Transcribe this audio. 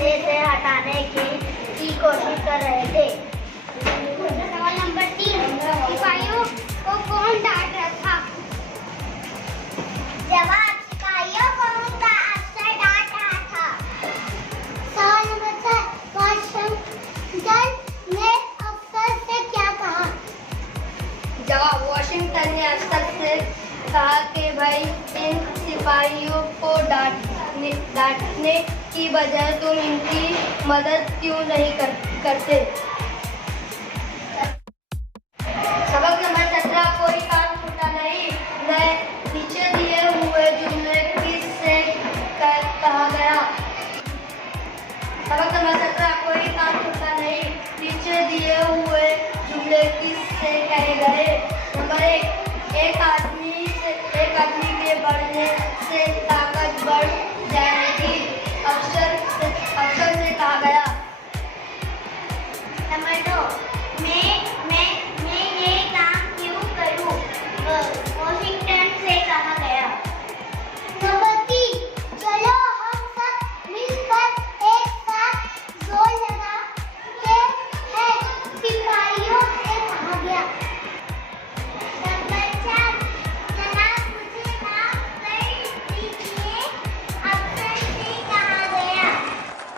रास्ते से हटाने की कोशिश कर रहे थे। सवाल नंबर 3, सिपाहियों को कौन डांट रहा था? जवाब, सिपाहियों को उनका अफसर डांट रहा था। सवाल नंबर 4, वाशिंगटन ने अफसर से क्या कहा? जवाब, वाशिंगटन ने अफसर से कहा कि भाई इन सिपाहियों को डांटने की बजाय तुम इनकी मदद क्यों नहीं करते। सबक नंबर 17, कोई काम छूटा नहीं। नीचे दिए हुए जुमले किससे कहा गया? सबक नंबर 17, कोई काम छूटा नहीं। नीचे दिए हुए जुमले किससे कहे गए? नंबर 1, एक आदमी के बढ़ने से ताकत बढ़ जाएगी, अफसर से कहा गया। नंबर 2, मैं